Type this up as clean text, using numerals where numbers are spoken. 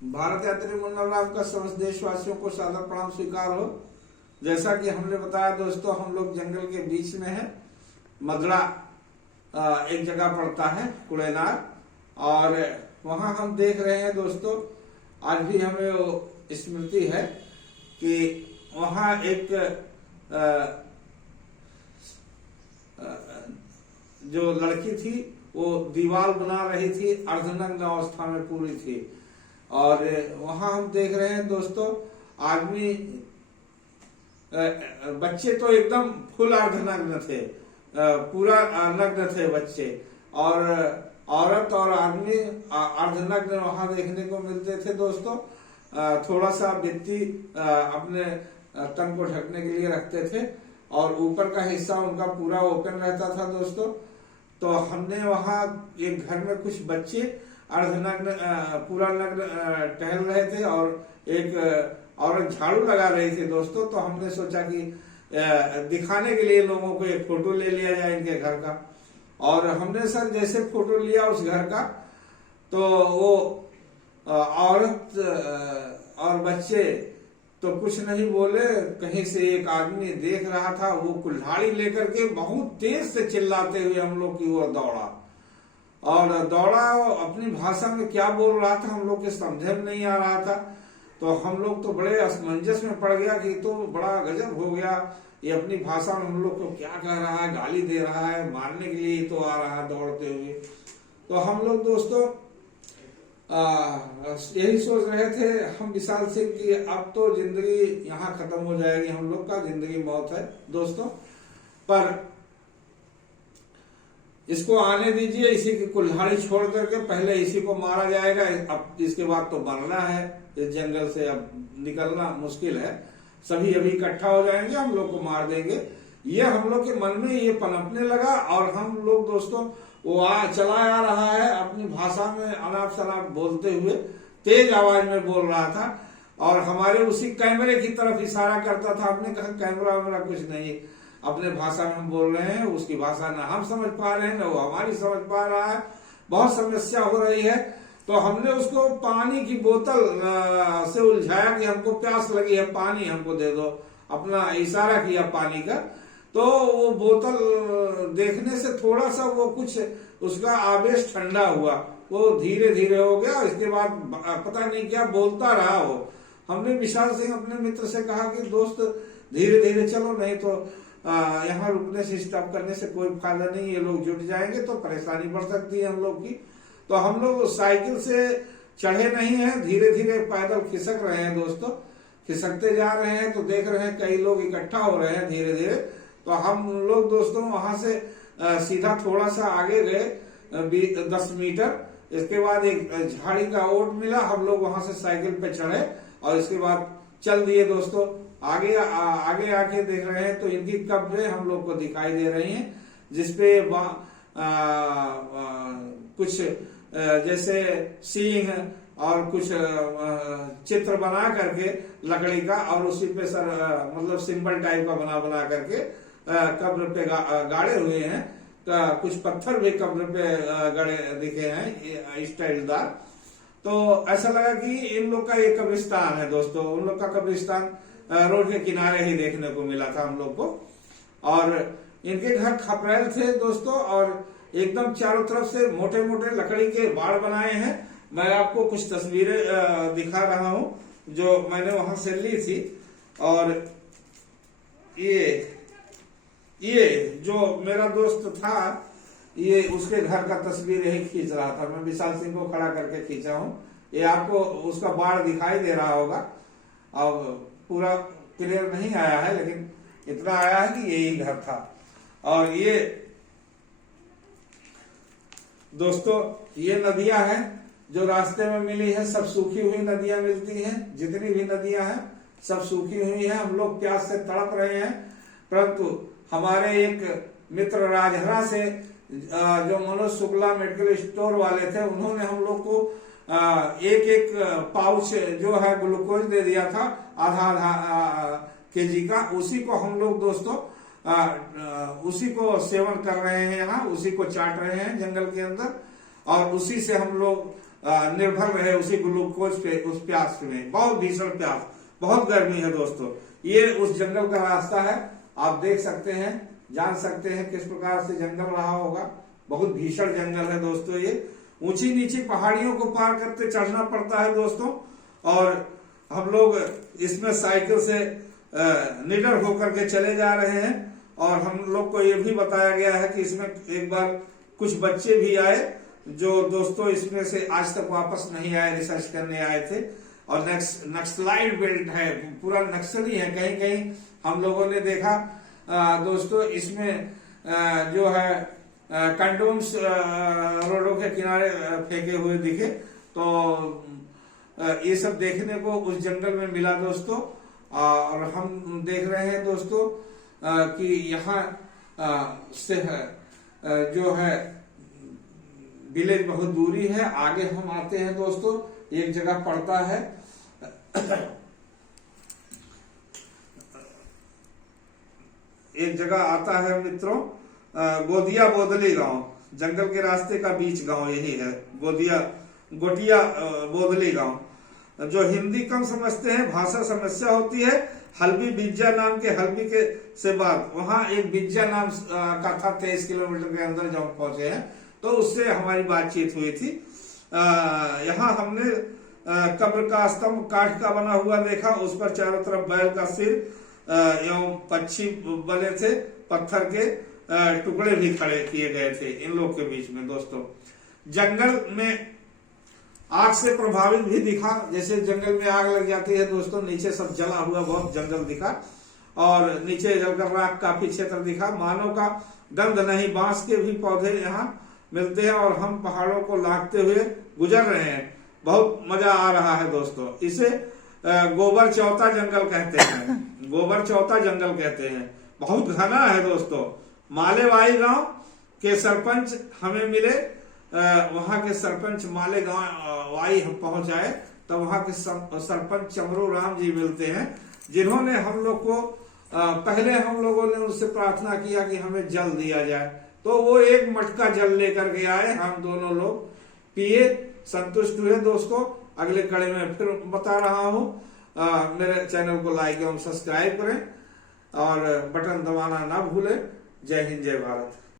भारत यात्री मुन्ना राम का समस्त देशवासियों को सादर प्रणाम स्वीकार हो। जैसा कि हमने बताया दोस्तों, हम लोग जंगल के बीच में है। मदड़ा एक जगह पड़ता है कुड़ेनार, और वहां हम देख रहे हैं दोस्तों, आज भी हमें वो स्मृति है कि वहां एक जो लड़की थी वो दीवार बना रही थी, अर्धनग्न अवस्था में पूरी थी। और वहां हम देख रहे हैं दोस्तों, आदमी बच्चे तो एकदम फुल अर्धनग्न थे, पूरा नग्न थे बच्चे, और औरत और आदमी अर्धनग्न वहां देखने को मिलते थे दोस्तों। थोड़ा सा भित्ती अपने तन को ढकने के लिए रखते थे, और ऊपर का हिस्सा उनका पूरा ओपन रहता था दोस्तों। तो हमने वहां एक घर में कुछ बच्चे अर्धनग्न पूरा नग्न टहल रहे थे, और एक औरत झाड़ू लगा रही थी दोस्तों। तो हमने सोचा कि दिखाने के लिए लोगों को एक फोटो ले लिया जाए इनके घर का। और हमने सर जैसे फोटो लिया उस घर का, तो वो औरत और बच्चे तो कुछ नहीं बोले। कहीं से एक आदमी देख रहा था, वो कुल्हाड़ी लेकर के बहुत तेज से चिल्लाते हुए हम लोग की ओर दौड़ा, और दौड़ा अपनी भाषा में क्या बोल रहा था हम लोग के समझ में नहीं आ रहा था। तो हम लोग तो बड़े असमंजस में पड़ गया कि तो बड़ा गजब हो गया, ये अपनी भाषा में हम लोग को क्या कह रहा है, गाली दे रहा है, मारने के लिए तो आ रहा है दौड़ते हुए। तो हम लोग दोस्तों यही सोच रहे थे हम विशाल सिंह की अब तो जिंदगी यहाँ खत्म हो जाएगी, हम लोग का जिंदगी मौत है दोस्तों, पर इसको आने दीजिए, इसी की कुल्हाड़ी छोड़ करके पहले इसी को मारा जाएगा। अब इसके बाद तो मरना है, इस जंगल से अब निकलना मुश्किल है। सभी अभी इकट्ठा हो जाएंगे, हम लोग को मार देंगे। ये हम लोग के मन में ये पनपने लगा, और हम लोग दोस्तों वो चला आ रहा है अपनी भाषा में अनाप शनाप बोलते हुए, तेज आवाज में बोल रहा था, और हमारे उसी कैमरे की तरफ इशारा करता था। हमने कहा कैमरा वैमरा कुछ नहीं, अपने भाषा में हम बोल रहे हैं, उसकी भाषा ना हम समझ पा रहे हैं ना वो हमारी समझ पा रहा है, बहुत समस्या हो रही है। तो हमने उसको पानी की बोतल से उलझाया कि हमको प्यास लगी है, पानी हमको दे दो, अपना इशारा किया पानी का। तो वो बोतल देखने से थोड़ा सा वो कुछ उसका आवेश ठंडा हुआ, वो धीरे धीरे हो गया। इसके बाद पता नहीं क्या बोलता रहा वो। हमने विशाल सिंह अपने मित्र से कहा कि दोस्त धीरे धीरे चलो, नहीं तो यहाँ रुकने से स्टॉप करने से कोई फायदा नहीं, ये लोग जुट जाएंगे तो परेशानी बढ़ सकती है हम लोग की। तो हम लोग साइकिल से चढ़े नहीं है, धीरे धीरे पैदल खिसक रहे हैं दोस्तों। खिसकते जा रहे हैं तो देख रहे हैं कई लोग इकट्ठा हो रहे हैं धीरे धीरे। तो हम लोग दोस्तों वहां से सीधा थोड़ा सा आगे गए 10 मीटर। इसके बाद एक झाड़ी का ओट मिला, हम लोग वहां से साइकिल पे चढ़े, और इसके बाद चल दिए दोस्तों। आगे आके देख रहे हैं तो इनकी कब्रें हम लोग को दिखाई दे रही हैं, जिसपे कुछ जैसे सींग और कुछ चित्र बना करके लकड़ी का, और उसी पे सर मतलब सिंबल टाइप का बना करके कब्र पे गाड़े हुए हैं। कुछ पत्थर भी कब्र पे गड़े दिखे हैं स्टाइलदार। तो ऐसा लगा कि इन लोग का ये कब्रिस्तान है दोस्तों। उन लोग का कब्रिस्तान रोड के किनारे ही देखने को मिला था हम लोग को। और इनके घर खपरेल थे दोस्तों, और एकदम चारों तरफ से मोटे मोटे लकड़ी के बाड़ बनाए हैं। मैं आपको कुछ तस्वीरें दिखा रहा हूं जो मैंने वहां से ली थी। और ये जो मेरा दोस्त था, ये उसके घर का तस्वीर यही खींच रहा था। मैं विशाल सिंह को खड़ा करके खींचा हूं। ये आपको उसका बाड़ दिखाई दे रहा होगा। अब पूरा क्लियर नहीं आया है, लेकिन इतना आया है कि यही घर था। और ये दोस्तों ये नदियां हैं जो रास्ते में मिली है, सब सूखी हुई नदियां मिलती हैं। जितनी भी नदियां हैं सब सूखी हुई हैं। हम लोग प्यास से तड़प रहे हैं, परंतु हमारे एक मित्र राजहरा से जो मनोज शुक्ला मेडिकल स्टोर वाले थे, उन्होंने हम लोग को एक पाउच जो है ग्लूकोज दे दिया था, आधा केजी का। उसी को हम लोग दोस्तों उसी को सेवन कर रहे हैं, यहाँ उसी को चाट रहे हैं जंगल के अंदर। और उसी से हम लोग निर्भर रहे उसी ग्लूकोज पे, उस प्यास में, बहुत भीषण प्यास, बहुत गर्मी है दोस्तों। ये उस जंगल का रास्ता है, आप देख सकते हैं, जान सकते हैं किस प्रकार से जंगल रहा होगा। बहुत भीषण जंगल है दोस्तों। ये ऊंची नीची पहाड़ियों को पार करते चढ़ना पड़ता है दोस्तों। और हम लोग इसमें साइकिल से निडर होकर के चले जा रहे हैं। और हम लोग को ये भी बताया गया है कि इसमें एक बार कुछ बच्चे भी आए जो दोस्तों इसमें से आज तक वापस नहीं आए, रिसर्च करने आए थे। और नक्सलाइट बेल्ट है, पूरा नक्सली है। कहीं कहीं हम लोगों ने देखा दोस्तों इसमें जो है कंडोम्स रोडों के किनारे फेंके हुए दिखे। तो ये सब देखने को उस जंगल में मिला दोस्तों। और हम देख रहे हैं दोस्तों कि यहाँ से जो है विलेज बहुत दूरी है। आगे हम आते हैं दोस्तों, एक जगह पड़ता है एक जगह आता है मित्रों, गोदिया बोदली गांव। जंगल के रास्ते का बीच गांव यही है, गोटिया बोदली गांव। जो हिंदी कम समझते हैं, भाषा समस्या होती है। हल्बी बिज्जा नाम के हल्बी के से बाद वहां एक बिज्जा नाम का था, 23 किलोमीटर के अंदर जब पहुंचे हैं तो उससे हमारी बातचीत हुई थी। यहाँ हमने कब्र का स्तंभ काठ का बना हुआ देखा, उस पर चारों तरफ बैल का सिर एवं पक्षी बने थे, पत्थर के टुकड़े भी खड़े किए गए थे इन लोग के बीच में दोस्तों। जंगल में आग से प्रभावित भी दिखा, जैसे जंगल में आग लग जाती है दोस्तों, नीचे सब जला हुआ बहुत जंगल दिखा। और नीचे जलकर राख काफी क्षेत्र दिखा। मानव का गंध नहीं, बांस के भी पौधे यहाँ मिलते हैं। और हम पहाड़ों को लांघते हुए गुजर रहे हैं, बहुत मजा आ रहा है दोस्तों। इसे गोबर चौथा जंगल कहते हैं, गोबर चौथा जंगल कहते हैं। बहुत घना है दोस्तों। मालेवाई गांव के सरपंच हमें मिले, वहां के सरपंच माले गांव वाई हम पहुंचाए, तो वहां के सरपंच चमरू राम जी मिलते हैं, जिन्होंने हम लोग को पहले हम लोगों ने उनसे प्रार्थना किया कि हमें जल दिया जाए, तो वो एक मटका जल लेकर के आए। हम दोनों लोग पिए, संतुष्ट हुए दोस्तों। अगले कड़ी में फिर बता रहा हूं, मेरे चैनल को लाइक एवं सब्सक्राइब करें और बटन दबाना ना भूलें। जय हिंद, जय भारत।